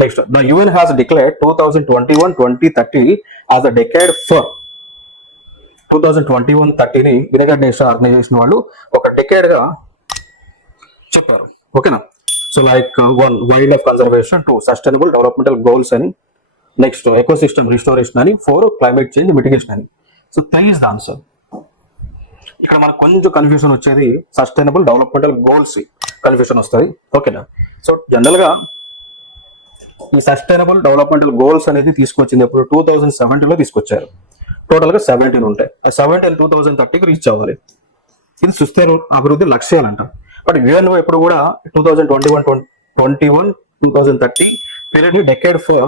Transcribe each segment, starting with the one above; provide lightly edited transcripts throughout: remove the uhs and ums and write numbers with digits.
Next the UN has declared 2021-2030 as the decade for 2021-30ని United Nation Organization వాళ్ళు ఒక decade గా చెప్పారు. ఓకేనా. So like 1 wildlife conservation, 2 sustainable developmental goals అని, నెక్స్ట్ ఎకోసిస్టమ్ రిస్టోరేషన్ అని, 4 క్లైమేట్ చేంజ్ మిటిగేషన్ అని. So 3 is the answer. ఇక్కడ మనకు కొంచెం కన్ఫ్యూజన్ వచ్చేది సస్టైనబుల్ డెవలప్మెంటల్ గోల్స్ కన్ఫ్యూజన్ వస్తుంది. ఓకేనా. సో జనరల్ గా ఈ సస్టైనబుల్ డెవలప్మెంటల్ గోల్స్ అనేది తీసుకొచ్చింది ఎప్పుడు 2017లో తీసుకొచ్చారు. టోటల్ గా 17 ఉంటాయి. 17 2030కి రీచ్ అవ్వాలి. ఇది సుస్థిర అభివృద్ధి లక్ష్యాలు అంట. బట్ యుఎన్ ఎప్పుడు కూడా 2021-2030 పీరియడ్ ని decade for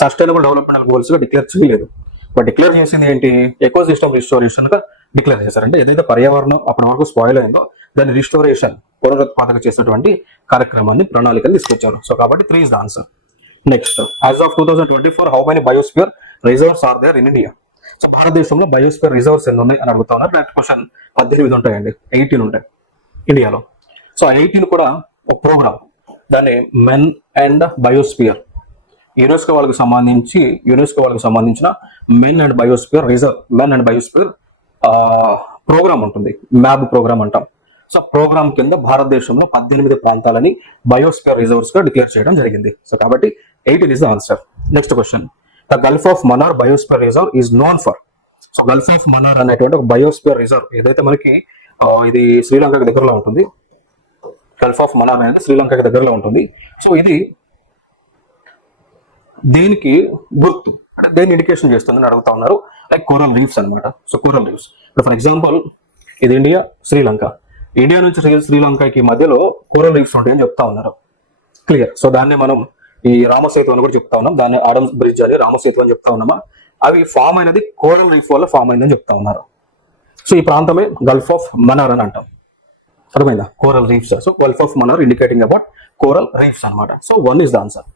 sustainable developmental goals గా డిక్లేర్ చేయలేదు. బట్ డిక్లేర్ చేసింది ఏంటి, ఎకో సిస్టమ్ రిస్టోరేషన్ గా డిక్లేర్ చేశారంటే ఏదైతే పర్యావరణం అప్పటి వరకు స్పాయిల్ అయిందో దాని రిస్టోరేషన్ పునరుత్పాదక చేసినటువంటి కార్యక్రమాన్ని ప్రణాళికలు తీసుకొచ్చారు. సో కాబట్టి 3 is the answer. Next as of 2024 how many biosphere reserves are there in India. So భారతదేశంలో బయోస్ఫియర్ రిజర్వ్స్ ఎన్ని ఉన్నాయి అని అడుగుతా ఉన్నారు. నెక్స్ట్ క్వశ్చన్ 18 ఉంటాయండి, 18 ఉంటాయి ఇండియాలో. సో 18 కూడా ఒక ప్రోగ్రామ్, దాన్ని మెన్ అండ్ బయోస్ఫియర్ యునెస్కో వాళ్ళకి సంబంధించిన men and biosphere reserve, men and biosphere programme ఉంటుంది, మ్యాబ్ ప్రోగ్రామ్ అంటాం. సో ప్రోగ్రామ్ కింద భారతదేశంలో 18 ప్రాంతాలని బయోస్ఫియర్ రిజర్వ్స్ గా డిక్లేర్ చేయడం జరిగింది. సో కాబట్టి 18 is the answer. Next question the Gulf of Mannar biosphere reserve is known for. So Gulf of Mannar అనేటువంటి ఒక బయోస్ఫియర్ రిజర్వ్ ఏదైతే మనకి ఇది శ్రీలంకకి దగ్గరలో ఉంటుంది. గల్ఫ్ ఆఫ్ మన్నార్ అనేది శ్రీలంకకి దగ్గరలో ఉంటుంది. సో ఇది దేనికి గుర్తు అంటే దేని ఇండికేషన్ చేస్తుందని అడుగుతా ఉన్నారు. లైక్ కోరల్ రీఫ్స్ అనమాట. సో కోరల్ రీఫ్స్ ఇప్పుడు ఫర్ ఎగ్జాంపుల్ ఇది ఇండియా, శ్రీలంక. ఇండియా నుంచి శ్రీలంకకి మధ్యలో కోరల్ రీఫ్స్ ఉంటాయని చెప్తా ఉన్నారు. క్లియర్. సో దాన్ని మనం ఈ రామసేతు అని కూడా చెప్తా ఉన్నాం. దాన్ని ఆడమ్స్ బ్రిడ్జ్ అని రామసేతు అని చెప్తా ఉన్నామా. అవి ఫామ్ అయినది కోరల్ రీఫ్ వల్ల ఫామ్ అయిందని చెప్తా ఉన్నారు. సో ఈ ప్రాంతమే గల్ఫ్ ఆఫ్ మన్నార్ అని అంటాం. అర్థమైందా, coral reefs. So Gulf of Mannar indicating about coral reefs అనమాట. So 1 is the answer.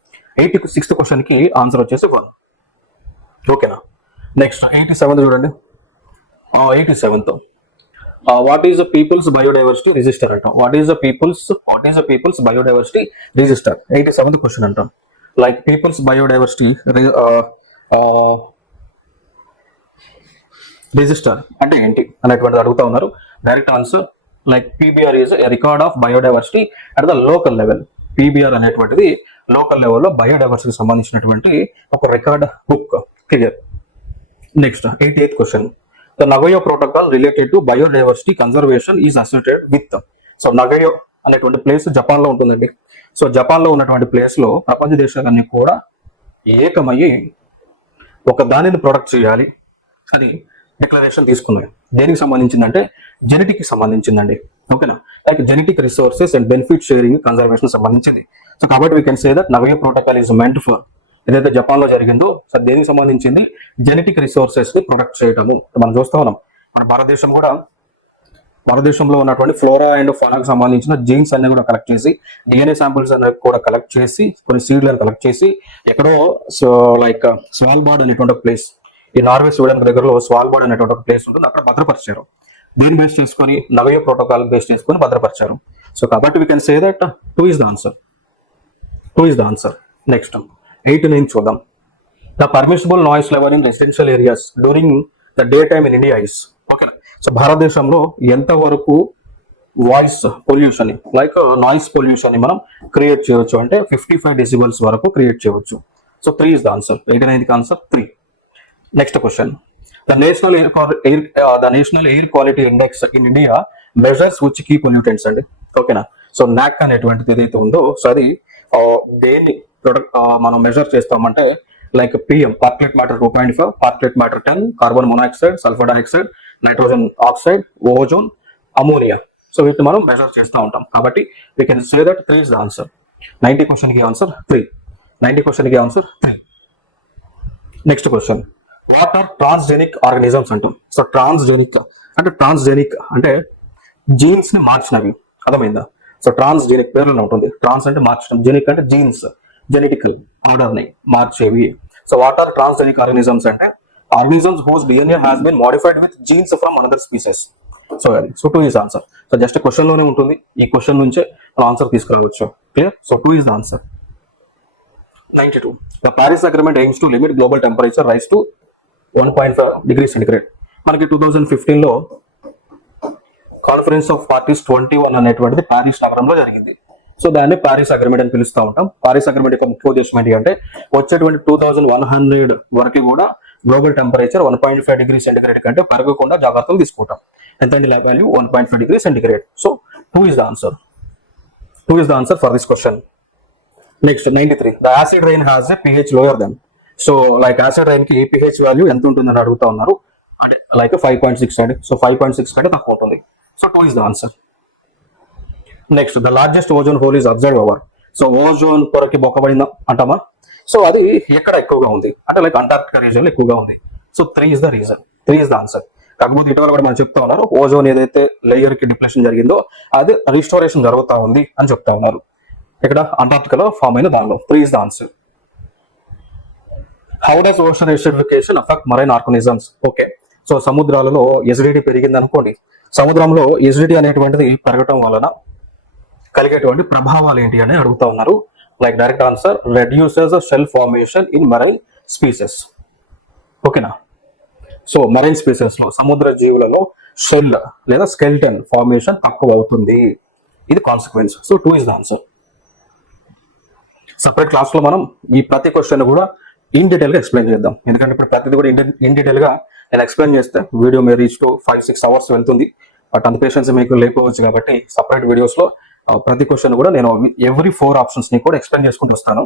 86th question కి ఆన్సర్ వచ్చేసి 1. ఓకేనా. నెక్స్ట్ 87 చూడండి. 87th what is the people's biodiversity register అంటాం. What is the people's biodiversity register 87th question అంటాం. Like people's biodiversity register అంటే ఏంటి అనేటువంటిది అడుగుతా ఉన్నారు. Direct answer like PBR is a record of biodiversity at the local level. PBR అనేటువంటిది local లెవెల్లో బయోడైవర్సిటీకి సంబంధించినటువంటి ఒక record book. Clear. Next 88th question the నగోయో protocol related to biodiversity conservation is associated with. So నగోయో అనేటువంటి place Japan లో ఉంటుందండి. So Japan లో ఉన్నటువంటి place లో ప్రపంచ దేశాలన్నీ కూడా ఏకమయ్యి ఒక దానిని ప్రొడక్ట్ చేయాలి అది డిక్లరేషన్ తీసుకున్నాయి. దేనికి సంబంధించిందంటే జెనెటిక్ కి సంబంధించిందండి. ఓకేనా. Like genetic resources and benefit sharing conservation సంబంధించింది. సో కాబట్టి we can say that నగోయో protocol is meant for ఏదైతే జపాన్ లో జరిగిందో సో దేనికి సంబంధించింది జెనెటిక్ రిసోర్సెస్ ని ప్రొడక్ట్ చేయటము. మనం చూస్తా ఉన్నాం మన భారతదేశంలో ఉన్నటువంటి ఫ్లోరా అండ్ ఫానాకు సంబంధించిన జీన్స్ అన్ని కూడా కలెక్ట్ చేసి డిఎన్ఏ శాంపిల్స్ అన్ని కూడా కలెక్ట్ చేసి కొన్ని సీడ్లను కలెక్ట్ చేసి ఎక్కడో సో లైక్ స్వాల్బార్డ్ అనేటువంటి ప్లేస్ ఈ నార్వే స్వీడన్ దగ్గరలో స్వాల్బార్డ్ అనేటువంటి ఒక ప్లేస్ ఉంటుంది, అక్కడ భద్రపరిచారు. దీన్ని బేస్ చేసుకొని నగోయో ప్రోటోకాల్ బేస్ చేసుకొని భద్రపరిచారు. సో కాబట్టి we can say that 2 is the answer. Next 89 చూద్దాం. The permissible noise level in residential areas during the day time in India is. Okay. So భారతదేశంలో ఎంత వరకు voice pollution like noise pollution ని మనం create చేయవచ్చు అంటే 55 decibels వరకు create చేయవచ్చు. So 3 is the answer. 89th answer 3. Next question the national air quality index in India measures which key pollutants అండి. ఓకేనా. సో నాక్ అనేటువంటిది ఏదైతే ఉందో సో అది దేన్ని ప్రొడక్ట్ మనం మెజర్ చేస్తామంటే like PM particulate matter 2.5, particulate matter 10, carbon monoxide, sulphur dioxide, nitrogen oxide, ozone, ammonia. So వీటిని మనం మెజర్ చేస్తూ ఉంటాం. కాబట్టి we can say that 3 is the answer. 90 question కి answer 3. Next question what are transgenic organisms అంటాం. So transgenic అంటే genes ని మార్చినవి. అర్థమైందా. సో ట్రాన్స్జెనిక్ పేర్లలో ఉంటుంది. ట్రాన్స్ అంటే మార్చడం, జెనిక్ అంటే జీన్స్ జెనెటికల్ ఆర్డర్ ని మార్చేవి. So what are transgenic organisms అంటే organisms whose DNA has been modified with genes from another species. So అది. So 2 is answer. So just question లోనే ఉంటుంది, ఈ క్వశ్చన్ నుంచే ఆన్సర్ తీసుకురావచ్చు. Clear. So 2 is the answer. 92. The Paris Agreement aims to limit global temperature rise to 1.5 degrees centigrade. మనకి 2015లో conference of parties 21 అనేటువంటిది Paris నగరంలో జరిగింది. సో దాన్ని ప్యారిస్ అగ్రిమెంట్ అని పిలుస్తూ ఉంటాం. ప్యారిస్ అగ్రిమెంట్ యొక్క ముఖ్య ఉద్దేశం ఏంటి అంటే వచ్చేటువంటి 2100 వరకు కూడా గ్లోబల్ టెంపరేచర్ 1.5 డిగ్రీ సెంటిగ్రేడ్ కంటే పెరగకుండా జాగ్రత్తలు తీసుకుంటాం. ఎంత అండి value? 1.5 degree centigrade. So 2 is the answer. 2 is the answer for this question. Next, 93. The acid rain has a pH lower than. So, like acid rain ki pH value ఎంత ఉంటుందని అడుగుతా ఉన్నారు. అంటే లైక్ 5.6 అండి. సో 5.6 కంటే తక్కువ ఉంటుంది. So 2 is the answer. Next, the largest ozone hole is observed over. So ozone పొరకి బొక్కబడిందా అంటామా? సో అది ఎక్కడ ఎక్కువగా ఉంది అంటే లైక్ అంటార్క్టికా రీజన్ లో ఎక్కువగా ఉంది. So 3 is the reason. 3 is the answer. కాకపోతే ఇటీవల కూడా మనం చెప్తా ఉన్నారు ఓజోన్ ఏదైతే లేయర్ కి డిప్రెషన్ జరిగిందో అది రిస్టోరేషన్ జరుగుతా ఉంది అని చెప్తా ఉన్నారు. ఇక్కడ అంటార్క్టికాలో ఫామ్ అయిన దానిలో 3 is the answer. How does ocean acidification affect marine organisms? Okay, so సముద్రాలలో ఎసిడిటీ పెరిగింది అనుకోండి. సముద్రంలో ఎసిడిటీ అనేటువంటిది పెరగటం వలన కలిగేటువంటి ప్రభావాలు ఏంటి అని అడుగుతా ఉన్నారు. Like direct answer reduces shell formation in marine species. ఓకేనా? సో మరైన్ స్పీసెస్ లో సముద్ర జీవులలో షెల్ లేదా స్కెల్టన్ ఫార్మేషన్ తక్కువ అవుతుంది. ఇది consequence. So 2 is the answer. Separate class లో మనం ఈ ప్రతి క్వశ్చన్ కూడా ఇన్ డీటెయిల్ గా ఎక్స్ప్లెయిన్ చేద్దాం. ఎందుకంటే ఇప్పుడు ప్రతిది కూడా ఇన్ డీటెయిల్ గా నేను ఎక్స్ప్లెయిన్ చేస్తే video May reach to 5-6 hours వెళ్తుంది. బట్ అంత పేషెన్స్ మీకు లేకపోవచ్చు కాబట్టి సపరేట్ వీడియోస్ లో ప్రతి క్వశ్చన్ కూడా నేను ఎవ్రీ 4 ఆప్షన్స్ ని కూడా ఎక్స్ప్లెయిన్ చేసుకుంటూ వస్తాను.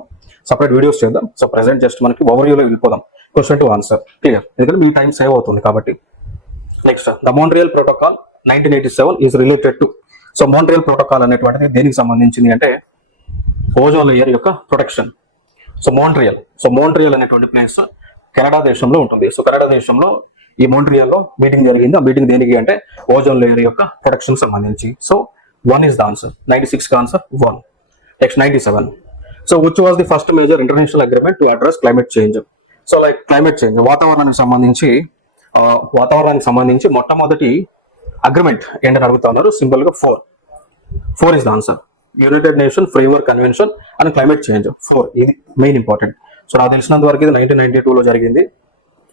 సపరేట్ వీడియోస్ చేద్దాం. సో ప్రెసెంట్ జస్ట్ మనకి ఓవర్వ్యూలో వెళ్ళిపోదాం. క్వశ్చన్ టు ఆన్సర్ క్లియర్, ఎందుకంటే మీ టైం సేవ్ అవుతుంది కాబట్టి. Next, the Montreal protocol 1987 is related to. So Montreal protocol అనేటువంటిది దేనికి సంబంధించింది అంటే ఓజోన్ లేయర్ యొక్క ప్రొటెక్షన్. సో మోంట్రియల్ అనేటువంటి ప్లేస్ కెనడా దేశంలో ఉంటుంది. సో కెనడా దేశంలో ఈ మోంట్రియల్లో మీటింగ్ జరిగింది. ఆ మీటింగ్ దేనికి అంటే ఓజోన్ లేయర్ యొక్క ప్రొటెక్షన్ సంబంధించి. So 1 is the answer. 96 का answer 1. Next 97. So which was the first major international agreement to address climate change? So like climate change వాతావరణానికి సంబంధించి మొట్టమొదటి అగ్రిమెంట్ ఏంటని అడుగుతా ఉన్నారు. సింపుల్ గా 4 is the answer. United nation framework convention and climate change 4. ఇది main important. So నాకు తెలిసినంత వరకు ఇది 1992లో జరిగింది.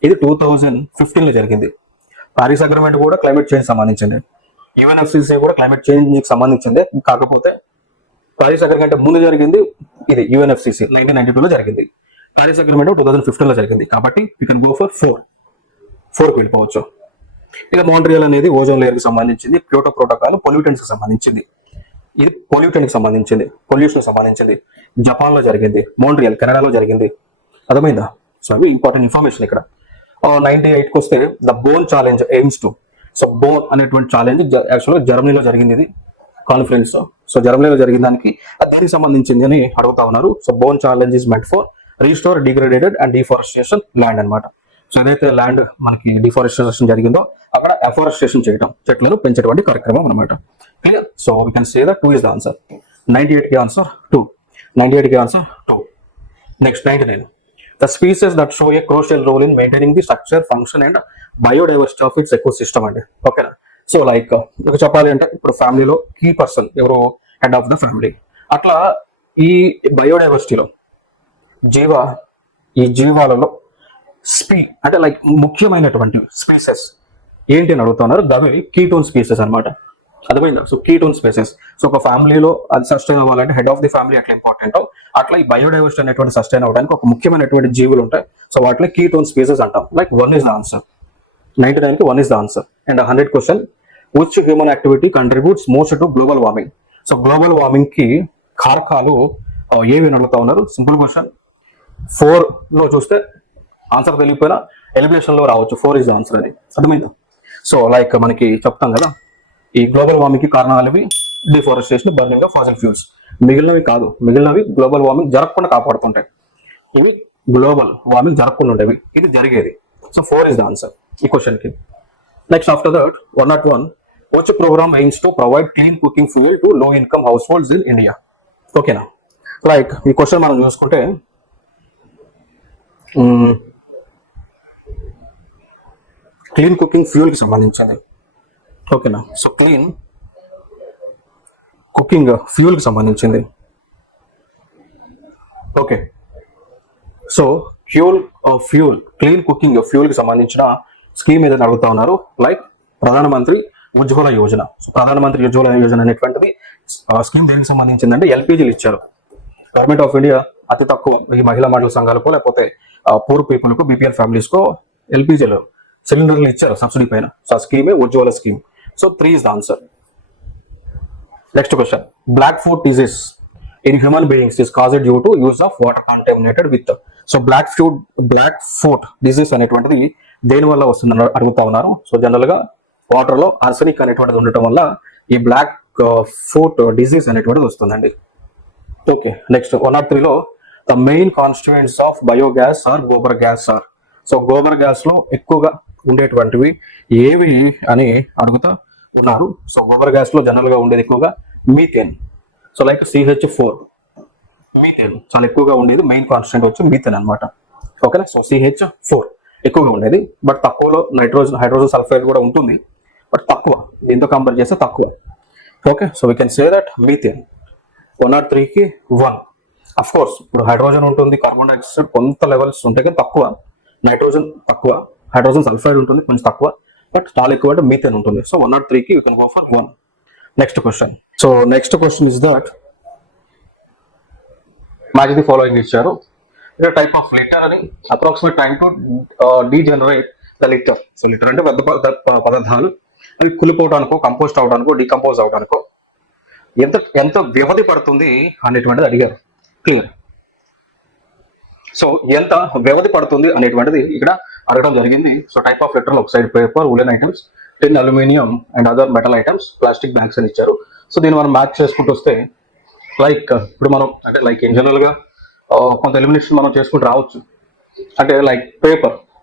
ఇది 2015 లో జరిగింది. పారిస్ అగ్రిమెంట్ కూడా క్లైమేట్ చేంజ్ సంబంధించింది. యుఎన్ఎఫ్సిసి కూడా క్లైమేట్ చేంజ్ కి సంబంధించింది. కాకపోతే పారిస్ అగ్రిమెంట్ ముందు జరిగింది ఇది యుఎన్ఎఫ్సిసి 1992లో జరిగింది. పారిస్ అగ్రిమెంట్ 2015లో జరిగింది. కాబట్టి యూ కెన్ గో ఫర్ 4కి వెళ్ళిపోవచ్చు. ఇక మోంట్రియల్ అనేది ఓజోన్ లేయర్ కి సంబంధించింది. క్యోటో ప్రోటోకాల్ పొల్యూటెంట్స్ కి సంబంధించింది. ఇది పొల్యూటెంట్ కి సంబంధించింది, పొల్యూషన్ కి సంబంధించింది. జపాన్ లో జరిగింది, మోంట్రియల్ కెనడాలో జరిగింది. అర్థమైందా? సో అవి ఇంపార్టెంట్ ఇన్ఫర్మేషన్ ఇక్కడ. 98కి వస్తే the bone challenge AIIMS to. So bone అనేటువంటి ఛాలెంజ్ యాక్చువల్గా జర్మనీలో జరిగింది ఇది కాన్ఫరెన్స్. సో జర్మనీలో జరిగిన దానికి దానికి సంబంధించింది అని అడుగుతా ఉన్నారు. So Bonn challenge is meant for restore degraded and deforestation land అనమాట. సో ఏదైతే ల్యాండ్ మనకి డిఫారెస్టేషన్ జరిగిందో అక్కడ అఫారెస్టేషన్ చేయడం, చెట్లను పెంచేటువంటి కార్యక్రమం అనమాట. Clear? So we can say that 2 is the answer. 98కి ఆన్సర్ 2. 98కి answer 2. Next 99. The species that show a crucial role in maintaining the structure, function and biodiversity of its ecosystem అండి. ఓకేనా? సో లైక్ చెప్పాలి అంటే ఇప్పుడు ఫ్యామిలీలో key person ఎవరు? Head of the family. అట్లా ఈ బయోడైవర్సిటీలో ఈ జీవాలలో అంటే లైక్ ముఖ్యమైనటువంటి స్పీసెస్ ఏంటి అని అడుగుతున్నారు. అవి కీటోన్ స్పీసెస్ అనమాట. అర్థమైందా? So ketone species. సో ఒక ఫ్యామిలీలో అది సస్టైన్ అవ్వాలంటే హెడ్ ఆఫ్ ది ఫ్యామిలీ ఎట్లా ఇంపార్టెంట్, అట్లా ఈ బయోడైవర్సిటీ అనేటువంటి సస్టైన్ అవ్వడానికి ఒక ముఖ్యమైనటువంటి జీవులు ఉంటాయి. సో వాటిని కీటోన్ స్పీసెస్ అంటాం. Like 1 is the answer. 99కి 1 is the answer. And 100 question, which human activity contributes most to global warming? So global warming కి కారకాలు ఏవి అని అడుగుతా ఉన్నారు. Simple question. 4లో చూస్తే ఆన్సర్ తెలియకపోయినా ఎలిమినేషన్ లో రావచ్చు. 4 is the answer అది. అర్థమైందా? సో లైక్ మనకి చెప్తాం కదా ఈ గ్లోబల్ వార్మింగ్ కి కారణాలు ఇవి deforestation, burning of fossil fuels. మిగిలినవి కాదు, మిగిలినవి గ్లోబల్ వార్మింగ్ జరగకుండా కాపాడుతుంటాయి. ఇవి గ్లోబల్ వార్మింగ్ జరగకుండా ఉండేవి, ఇది జరిగేది. సో 4 is the answer ఈ క్వశ్చన్ కి. Next after that 101. which program aims to provide clean cooking fuel to low income households in India? ఓకేనా? లైక్ ఈ క్వశ్చన్ మనం చూసుకుంటే క్లీన్ కుకింగ్ ఫ్యూల్ కి సంబంధించింది. ఓకేనా? సో క్లీన్ కుకింగ్ ఫ్యూల్ కి సంబంధించింది. Okay, so fuel clean cooking fuel కి సంబంధించిన స్కీమ్ ఏదైతే అడుగుతా ఉన్నారు, లైక్ ప్రధానమంత్రి ఉజ్వల యోజన. సో ప్రధానమంత్రి ఉజ్వల యోజన అనేటువంటిది స్కీమ్ దేనికి సంబంధించిందంటే ఎల్పిజీలు ఇచ్చారు. గవర్నమెంట్ ఆఫ్ ఇండియా అతి తక్కువ ఈ మహిళా మండల సంఘాలకు లేకపోతే పూర్ పీపుల్ కు బీపీఎల్ ఫ్యామిలీస్ కు ఎల్పిజీలు సిలిండర్లు ఇచ్చారు సబ్సిడీ పైన. సో ఆ స్కీమే Ujjwala scheme. So 3 is the answer. Next question, black foot disease in human beings is caused due to use of water contaminated with. So black foot disease అనేటువంటిది దేని వల్ల వస్తుందని అడుగుతా ఉన్నారు. సో జనరల్ గా వాటర్ లో ఆర్సెనిక్ అనేటువంటిది ఉండటం వల్ల ఈ బ్లాక్ ఫుట్ డిసీజ్ అనేటువంటిది వస్తుందండి. Okay, next 103లో the main constituents of biogas or gobar gas are. So gobar gas లో ఎక్కువగా ఉండేటువంటివి ఏవి అని అడుగుతా ఉన్నారు. సో గోబర్ గ్యాస్ లో జనరల్ గా ఉండేది ఎక్కువగా methane. So like CH4 methane చాలా ఎక్కువగా ఉండేది. మెయిన్ కాన్స్టిట్యూయెంట్ వచ్చి మీథేన్ అనమాట. ఓకేనా. సో CH4 ఎక్కువగా ఉండేది, బట్ తక్కువలో హైడ్రోజన్ సల్ఫైడ్ కూడా ఉంటుంది, బట్ తక్కువ. దీంతో కంపేర్ చేస్తే తక్కువ. Okay, so we can say that methane. 103కి 1. అఫ్ కోర్స్ ఇప్పుడు హైడ్రోజన్ ఉంటుంది, కార్బన్ డైఆక్సైడ్ కొంత లెవెల్స్ ఉంటాయి కానీ తక్కువ, నైట్రోజన్ తక్కువ, హైడ్రోజన్ సల్ఫైడ్ ఉంటుంది కొంచెం తక్కువ, బట్ చాలా ఎక్కువ అంటే మీథేన్ ఉంటుంది. సో 103కి you can go for 1. Next question. So next question is that match the following ఇచ్చారు. ఇది టైప్ ఆఫ్ లిటర్ అని, approximate time to degenerate the litter. So litter అంటే వ్యర్థ పదార్థాలు అవి కులిపోవడానికో, కంపోస్ట్ అవడానికో, డీకంపోజ్ అవడానికో ఎంత వ్యవధి పడుతుంది అనేటువంటిది అడిగారు. క్లియర్. సో ఎంత వ్యవధి పడుతుంది అనేటువంటిది ఇక్కడ అడగడం జరిగింది. సో టైప్ ఆఫ్ లిటర్ ఒక side paper, woollen items, tin, aluminium and other metal items, plastic bags అని ఇచ్చారు. సో దీన్ని మనం మ్యాచ్ చేసుకుంటూ వస్తే లైక్ ఇప్పుడు మనం అంటే లైక్ ఇన్ జనరల్ గా కొంత ఎలిమినేషన్ మనం చేసుకుంటూ రావచ్చు. అంటే లైక్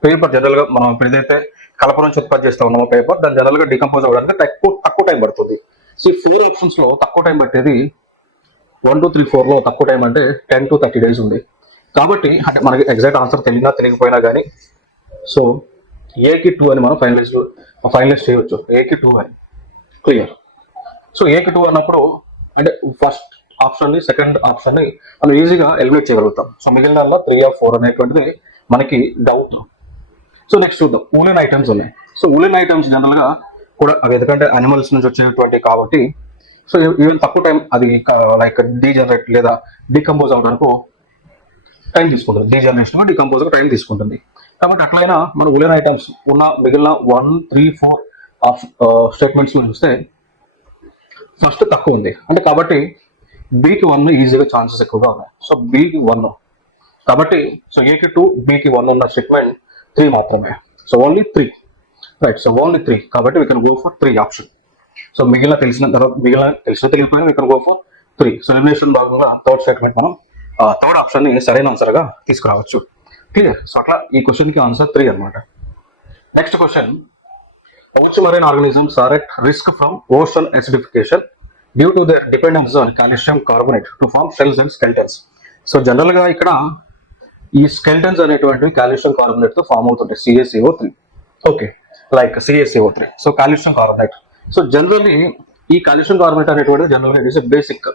పేపర్ జనరల్ గా మనం ఇప్పుడు ఏదైతే కలప నుంచి ఉత్పత్తి చేస్తా ఉన్నామో పేపర్, దాని జనరల్ గా డికంపోజ్ అవ్వడానికి తక్కువ టైం పడుతుంది. సో ఈ 4 ఆప్షన్స్ లో తక్కువ టైం పట్టేది 1, 2, 3, 4లో తక్కువ టైం అంటే 10 to 30 days ఉంది. కాబట్టి అంటే మనకి ఎగ్జాక్ట్ ఆన్సర్ తెలియనా తెలియకపోయినా కానీ సో ఏకి 2 అని మనం ఫైనలైజ్ చేయవచ్చు. ఏకి 2 అని. క్లియర్. సో ఏకి 2 అన్నప్పుడు అంటే ఫస్ట్ ఆప్షన్ ని, సెకండ్ ఆప్షన్ ని మనం ఈజీగా ఎలిమినేట్ చేయగలుగుతాం. సో మిగిలిన దానిలో 3 or 4 అనేటువంటిది మనకి డౌట్. సో నెక్స్ట్ చూద్దాం. ఉలెన్ ఐటమ్స్ ఉన్నాయి. సో ఉలెన్ ఐటమ్స్ జనరల్ గా కూడా అవి ఎందుకంటే అనిమల్స్ నుంచి వచ్చేటువంటి కాబట్టి సో ఈవెన్ తక్కువ టైం అది లైక్ డీజనరేట్ లేదా డికంపోజ్ అవడానికి టైం తీసుకుంటుంది. డీజనరేషన్ డికంపోజ్ టైం తీసుకుంటుంది. కాబట్టి అట్లయినా మన ఉలెన్ ఐటమ్స్ ఉన్న మిగిలిన 1, 3, 4 ఆఫ్ స్టేట్మెంట్స్ లో చూస్తే ఫస్ట్ తక్కువ ఉంది అంటే కాబట్టి బికి 1 ఈజీగా ఛాన్సెస్ ఎక్కువగా ఉన్నాయి. సో బికి 1 కాబట్టి సో ఏకి 2, బికి 1 ఉన్న స్టేట్మెంట్ 3 మాత్రమే. So only 3, right. So only 3 కాబట్టి we can go for 3 option. So మిగిలిన తెలియకపోయినా we can go for 3. So elimination భాగంగా థర్డ్ స్టేట్మెంట్ మనం థర్డ్ ఆప్షన్ ని సరైన ఆన్సర్ గా తీసుకురావచ్చు. క్లియర్. సో అట్లా ఈ క్వశ్చన్ కి ఆన్సర్ 3 అనమాట. Next question, which marine organisms are at risk from ocean acidification due to their dependence on calcium carbonate to form shells and skeletons. So general గా ఇక్కడ ఈ స్కెల్టన్స్ అనేటువంటివి కాల్షియం కార్బోనేట్ తో form అవుతుంటాయి. CaCO3. Okay, like CaCO3. So calcium carbonate. So generally ఈ calcium carbonate అనేటువంటిది general గా basic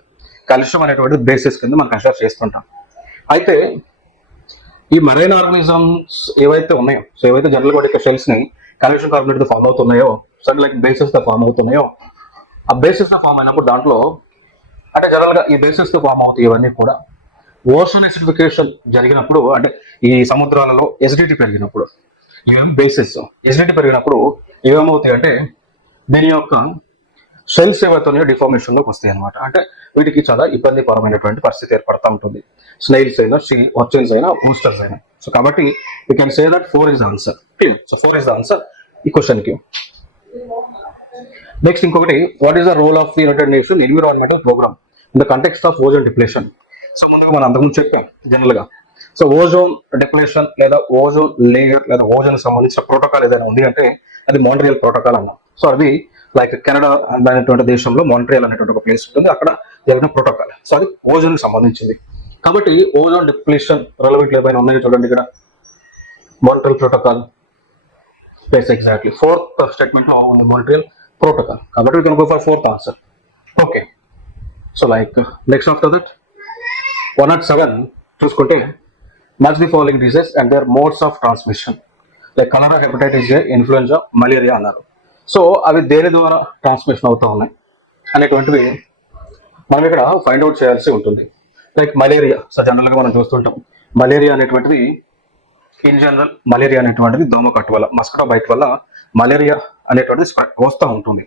calcium అనేటువంటిది బేసిస్ కింద మనం కన్సిడర్ చేస్తుంటాం. అయితే ఈ మరైన్ ఆర్గానిజమ్స్ ఏవైతే ఉన్నాయో, సో ఏవైతే జనరల్ గా షెల్స్ ని కాల్షియం కార్బోనేట్ తో ఫామ్ అవుతున్నాయో, సో లైక్ బేసిస్ తో ఫామ్ అవుతున్నాయో, ఆ బేసిస్ తో ఫామ్ అయినప్పుడు దాంట్లో అంటే జనరల్ గా ఈ బేసిస్ తో ఫామ్ అవుతాయి ఇవన్నీ కూడా ఓషన్ ఎసిడిఫికేషన్ జరిగినప్పుడు, అంటే ఈ సముద్రాలలో ఎసిడిటీ పెరిగినప్పుడు, ఇవేం బేసిస్ ఎసిడిటీ పెరిగినప్పుడు ఏమవుతాయి అంటే దీని యొక్క షెల్స్ ఏవైతే డిఫార్మేషన్ లోకి వస్తాయి అనమాట. అంటే వీటికి చాలా ఇబ్బందికరమైనటువంటి పరిస్థితి ఏర్పడతా ఉంటుంది. స్నైల్స్ అయినా, ఆర్చిన్స్ అయినా, ఓస్టర్స్ అయినా. సో కాబట్టి you can say that 4 is the answer. So 4 is the answer ఈ క్వశ్చన్ కి. నెక్స్ట్ ఇంకొకటి, what is the role of the United Nation environmental programme in the context of ozone depletion. So ముందుగా మనం అంతకుముందు చెప్పాం general గా. So ozone depletion లేదా ozone layer లేదా ఓజోన్ సంబంధించిన ప్రోటోకాల్ ఏదైనా ఉంది అంటే అది మాంట్రియల్ ప్రోటోకాల్ అన్నాం. సో అది లైక్ కెనడా అనేటువంటి దేశంలో మాంట్రియల్ అనేటువంటి ఒక ప్లేస్ ఉంటుంది, అక్కడ జరిగిన ప్రోటోకాల్. సో అది ఓజోన్ కి సంబంధించింది. కాబట్టి ఓజోన్ డిప్లేషన్ రెలవెంట్ ఏమైనా ఉన్నాయి చూడండి ఇక్కడ. Montreal protocol place exactly 4th statement లో ఉంది మాంట్రియల్ ప్రోటోకాల్. కాబట్టి we can go for 4th answer. Okay, so like next after that 107 చూసుకుంటే Match the following diseases and their modes of transmission. Like cholera, hepatitis A, influenza, malaria అన్నారు. So అవి దేని ద్వారా transmission అవుతూ ఉన్నాయి అనేటువంటివి మనం ఇక్కడ ఫైండ్ అవుట్ చేయాల్సి ఉంటుంది. లైక్ మలేరియా, సో జనరల్గా మనం చూస్తుంటాం మలేరియా అనేటువంటిది ఇన్ జనరల్ మలేరియా అనేటువంటిది దోమకట్టు వల్ల, మస్కిటో బైట్ వల్ల మలేరియా అనేటువంటిది స్ప్రెడ్ వస్తూ ఉంటుంది.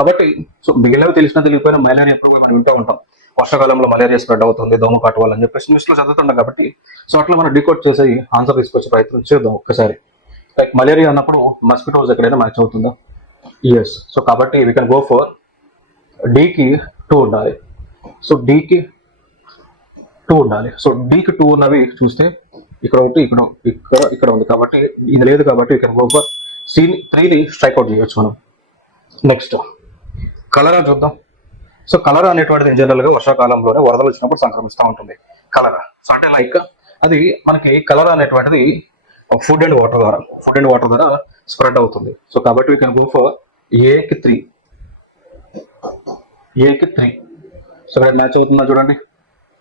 కాబట్టి సో మిగిలినవి తెలిసినా తెలియకపోయినా మలేరియా ఎప్పుడు కూడా మనం వింటూ ఉంటాం, వర్షాకాలంలో మలేరియా స్ప్రెడ్ అవుతుంది దోమకాటు వల్ల అని చెప్పేసి న్యూస్లో చదువుతుంటాం. కాబట్టి సో అట్లా మనం డికోడ్ చేసి ఆన్సర్ తీసుకొచ్చే ప్రయత్నం చేద్దాం ఒక్కసారి. లైక్ మలేరియా అన్నప్పుడు మస్కిటోస్ ఎక్కడైనా మ్యాచ్ అవుతుందా? ఎస్. సో కాబట్టి వీ కెన్ గో ఫర్ డీకి 2 ఉండాలి. సో డీకి 2 ఉండాలి. సో డీకి 2 ఉన్నవి చూస్తే ఇక్కడ ఒకటి, ఇక్కడ ఉంది. కాబట్టి ఇది లేదు కాబట్టి వీ కెన్ గో ఫర్ C3ని స్ట్రైక్అవుట్ చేయొచ్చు మనం. నెక్స్ట్ కలరా చూద్దాం. సో కలరా అనేటువంటిది జనరల్గా వర్షాకాలంలోనే వరదలు వచ్చినప్పుడు సంక్రమిస్తూ ఉంటుంది కలరా. సో అంటే లైక్ అది మనకి కలరా అనేటువంటిది ఫుడ్ అండ్ వాటర్ ద్వారా స్ప్రెడ్ అవుతుంది. సో కాబట్టి వీ కెన్ గో ఫర్ ఏకి 3. సో ఇక్కడ మ్యాచ్ అవుతుందా చూడండి,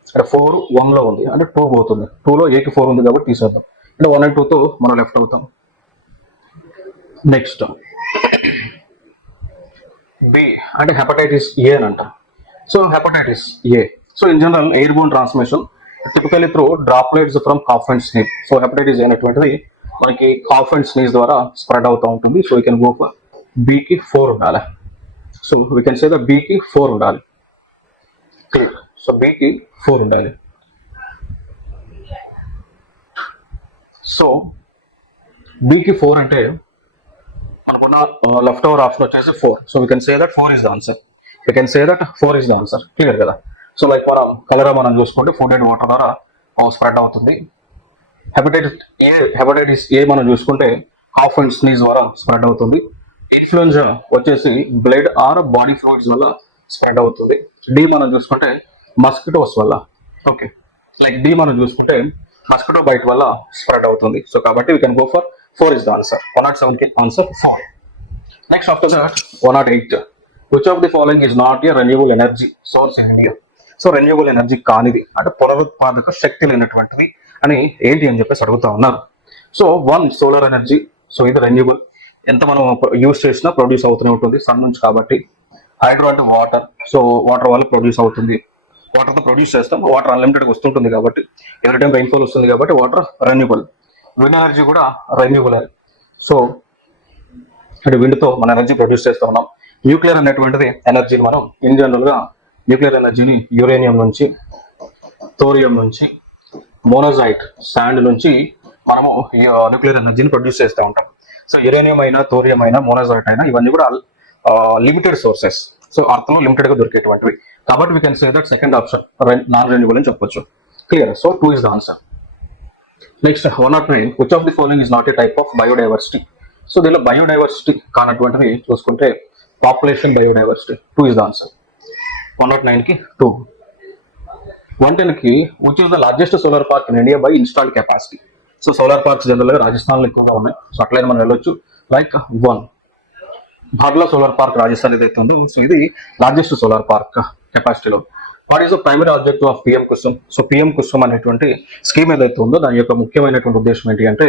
ఇక్కడ 4 1లో ఉంది అంటే 2 పోతుంది, 2లో ఏకి 4 ఉంది కాబట్టి తీసేద్దాం. అంటే 1 and 2తో మనం లెఫ్ట్ అవుతాం. నెక్స్ట్ బి అంటే హెపటైటిస్ ఏ అని అంట. సో hepatitis A, so in general airborne transmission typically through droplets from cough and sneeze. So hepatitis అనేటువంటిది మనకి కాఫ్ అండ్ స్నీజ్ ద్వారా స్ప్రెడ్ అవుతూ ఉంటుంది. So we can go for బికి 4 ఉండాలి. So we can say the బికి 4 ఉండాలి. So బికి 4 ఉండాలి. సో బికి 4 అంటే మనకున్న లెఫ్ట్ ఓవర్ ఆప్షన్ వచ్చేసి 4. So we can say that 4 is the answer. Clear కదా? సో లైక్ మనం కలరా మనం చూసుకుంటే ఫుడ్ అండ్ వాటర్ ద్వారా స్ప్రెడ్ అవుతుంది. హెపటైటిస్ ఏ మనం చూసుకుంటే కాఫ్ అండ్ స్నీజ్ ద్వారా స్ప్రెడ్ అవుతుంది. ఇన్ఫ్లుయెంజా వచ్చేసి బ్లడ్ ఆర్ బాడీ ఫ్లూయిడ్స్ వల్ల స్ప్రెడ్ అవుతుంది. డి మనం చూసుకుంటే మస్కిటోస్ వల్ల. ఓకే, లైక్ డి మనం చూసుకుంటే మస్కిటో బైట్ వల్ల స్ప్రెడ్ అవుతుంది. సో కాబట్టి we can go for 4 is the answer. 107కి answer 4. Next after that 108. Which of the following is not a renewable energy source in India? So renewable energy కానిది అంటే పునరుత్పాదక శక్తి లేనటువంటిది అని ఏంటి అని చెప్పేసి అడుగుతా ఉన్నారు. So 1 solar energy. సో ఇది రెన్యూబుల్, ఎంత మనం యూజ్ చేసినా ప్రొడ్యూస్ అవుతూనే ఉంటుంది సన్ నుంచి కాబట్టి. హైడ్రో అంటే వాటర్, సో వాటర్ వల్ల ప్రొడ్యూస్ అవుతుంది, వాటర్తో ప్రొడ్యూస్ చేస్తాం, వాటర్ అన్లిమిటెడ్గా వస్తుంటుంది కాబట్టి ఎవ్రీ టైం రైన్ఫాల్ వస్తుంది కాబట్టి వాటర్ రెన్యూబుల్. విండ్ ఎనర్జీ కూడా రెన్యూబుల్. సో అంటే విండ్తో మన ఎనర్జీ ప్రొడ్యూస్ చేస్తూ ఉన్నాం. న్యూక్లియర్ అనేటువంటిది ఎనర్జీని మనం ఇన్ జనరల్గా న్యూక్లియర్ ఎనర్జీని యురేనియం నుంచి, థోరియం నుంచి, మోనోజైట్ శాండ్ నుంచి మనము న్యూక్లియర్ ఎనర్జీని ప్రొడ్యూస్ చేస్తూ ఉంటాం. సో యురేనియం అయినా, థోరియం అయినా, మోనోజైట్ అయినా ఇవన్నీ కూడా లిమిటెడ్ సోర్సెస్. సో అర్థంలో లిమిటెడ్గా దొరికేటువంటివి కాబట్టి we can say that second option non renewable అని చెప్పొచ్చు. Clear? So 2 is the answer. Next 109. Which of the following is not a type of biodiversity? So దీనిలో బయోడైవర్సిటీ కానటువంటివి చూసుకుంటే population biodiversity. 2 is the answer. 109కి 2. 110కి which is the largest solar park in India by installed capacity? So solar parks జనరల్గా రాజస్థాన్లో ఎక్కువగా ఉన్నాయి. So అట్లయినా మనం వెళ్ళొచ్చు. లైక్ 1 భార్లా సోలార్ పార్క్ రాజస్థాన్ ఏదైతే ఉందో, సో ఇది లార్జెస్ట్ సోలార్ పార్క్ కెపాసిటీలో. What is the primary objective of PM Kusum? So PM Kusum అనేటువంటి స్కీమ్ ఏదైతే ఉందో దాని యొక్క ముఖ్యమైనటువంటి ఉద్దేశం ఏంటి అంటే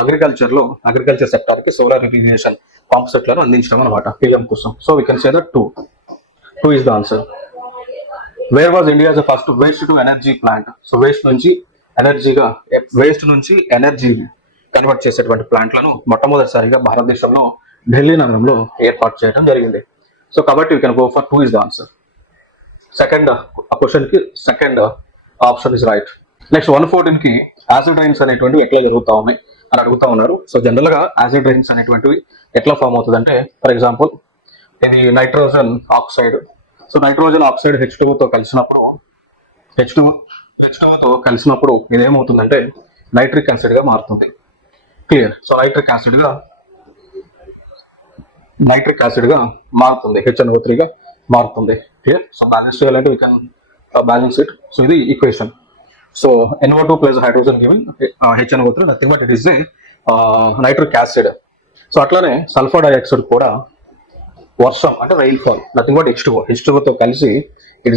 అగ్రికల్చర్ సెక్టార్కి సోలార్ ఇరిగేషన్ పంప్ సెట్లను అందించడం అనమాట PM Kusum. So we can say that 2 is the answer. Where was India's first waste to energy plant? So waste నుంచి ఎనర్జీ కన్వర్ట్ చేసేటువంటి ప్లాంట్లను మొట్టమొదటిసారిగా భారతదేశంలో ఢిల్లీ నగరంలో ఏర్పాటు చేయడం జరిగింది. సో కాబట్టి we can go for 2 is the answer. Second క్వశ్చన్కి second option is right. Next 114కి యాసిడ్ రైన్స్ అనేటువంటివి ఎట్లా జరుగుతూ ఉన్నాయి అని అడుగుతా ఉన్నారు. సో జనరల్గా యాసిడ్ రైన్స్ అనేటువంటివి ఎట్లా ఫామ్ అవుతుంది అంటే, ఫర్ ఎగ్జాంపుల్ ఇది nitrogen oxide. So nitrogen oxide H2O తో కలిసినప్పుడు ఇదేమవుతుందంటే నైట్రిక్ యాసిడ్గా మారుతుంది. క్లియర్? సో నైట్రిక్ యాసిడ్గా మారుతుంది, HNO3గా మారుతుంది. క్లియర్? సో బ్యాలెన్స్ చేయాలంటే we can balance it. So ఇది equation. So NO2 plus hydrogen giving HNO3, nothing but it is a nitric acid. So అట్లానే sulphur dioxide కూడా వర్షం అంటే రైన్ఫాల్, నథింగ్ బట్ H2O తో కలిసి it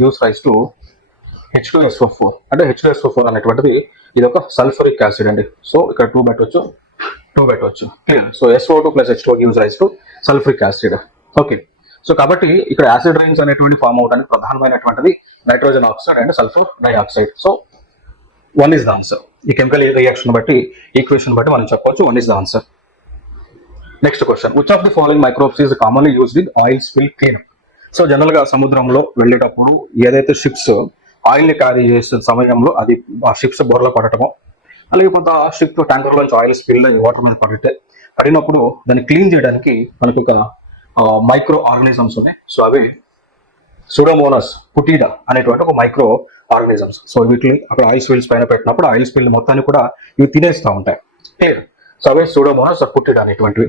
gives rise to H2SO4 అంటే H2SO4 అనేటువంటిది ఇది ఒక సల్ఫరిక్ యాసిడ్ అండి. సో ఇక్కడ 2 పెట్టవచ్చు clear. So SO2 plus H2 gives rise to sulphuric acid. Okay, so కాబట్టి ఇక్కడ యాసిడ్ రైన్స్ అనేటువంటి ఫామ్ అవడానికి ప్రధానమైనటువంటిది nitrogen oxide and sulphur dioxide. So 1 is the answer. ఈ కెమికల్ రియాక్షన్ బట్టి ఈక్వేషన్ బట్టి మనం చెప్పవచ్చు 1 is the answer. Next question, which of the following microbes is commonly used in oil spill cleanup. So general గా సముద్రంలో వెళ్ళేటప్పుడు ఏదైతే ships oil ని క్యారీ చేసే సమయంలో అది ఆ షిప్స్ బోర్లో పడటమో అలాగే కొంత షిప్ ట్యాంకర్ నుంచి ఆయిల్ స్పిల్ వాటర్ మీద పడినప్పుడు దాన్ని క్లీన్ చేయడానికి మనకు ఒక మైక్రో ఆర్గానిజమ్స్ ఉన్నాయి. సో అవి సూడోమోనాస్ పుటీడా అనేటువంటి ఒక మైక్రో ఆర్గానిజమ్స్. సో వీటిని అక్కడ ఆయిల్ స్పిల్స్ పైన పెట్టినప్పుడు ఆయిల్ స్పిల్ మొత్తాన్ని కూడా ఇవి తినేస్తూ ఉంటాయి. క్లియర్. సో అవే సూడోమోనాస్ పుటీడా అనేటువంటివి.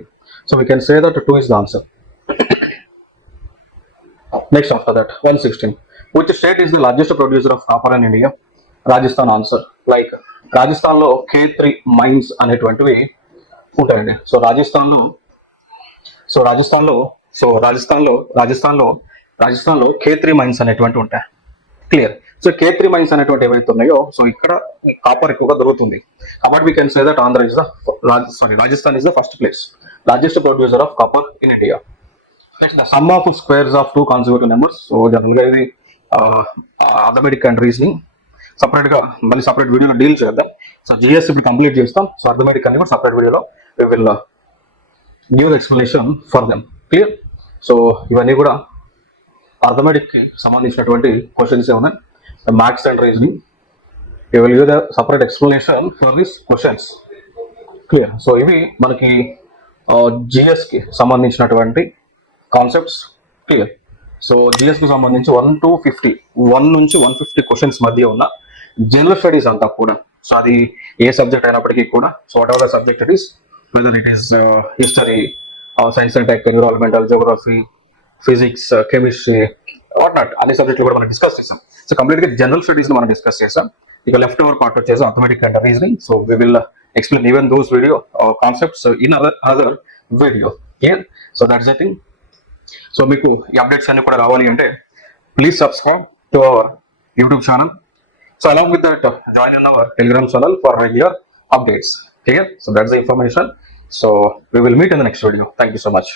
So we can say that 2 is the answer. Next after that, 116. Which state is the largest producer of copper in India? Rajasthan answer. Like Rajasthan లో K3 mines అనేటువంటివి ఉంటాయండి. So రాజస్థాన్లో K3 మైన్స్ అనేటువంటి ఉంటాయి. Clear. So K3 mines అనేటువంటి ఏవైతే ఉన్నాయో so ఇక్కడ కాపర్ ఎక్కువగా దొరుకుతుంది. కాబట్టి we can say that Rajasthan is the first place, largest producer of copper in India. Next, the sum of squares of 2 consecutive numbers. So general గా ఇది arithmetic and reasoning separate గా మళ్ళీ separate వీడియోలో deal చేద్దాం. So GS ఇప్పుడు complete చేస్తాం. So arithmetic అన్ని కూడా సపరేట్ వీడియోలో we will give explanation for them. Clear. So ఇవన్నీ కూడా అర్థమెటిక్ కి సంబంధించినటువంటి క్వశ్చన్స్ ఉన్నాయి. Maths and reasoning we will give the separate explanation for this questions. Clear. So ఇవి మనకి జిఎస్ కి సంబంధించినటువంటి కాన్సెప్ట్స్. క్లియర్. సో జిఎస్ కు సంబంధించి 1 నుంచి 150 క్వశ్చన్స్ మధ్య ఉన్న జనరల్ స్టడీస్ అంతా కూడా. సో అది ఏ సబ్జెక్ట్ అయినప్పటికీ కూడా, so whatever the subject it is, whether it is history, science and tech, environmental, geography, physics, chemistry, what not అన్ని సబ్జెక్టులు కూడా మనం డిస్కస్ చేసాం. సో కంప్లీట్ గా జనరల్ స్టడీస్ మనం డిస్కస్ చేసాం. ఇక లెఫ్ట్ ఓవర్ పార్ట్ వచ్చేసి arithmetic and reasoning. So we will explain even those video concepts in other video. Clear. So that's I think. So మీకు ఈ అప్డేట్స్ అన్ని కూడా రావాలి అంటే please subscribe to our YouTube channel. So along with that, join in our Telegram channel for regular updates. Clear? So that's the information. So we will meet in the next video. Thank you so much.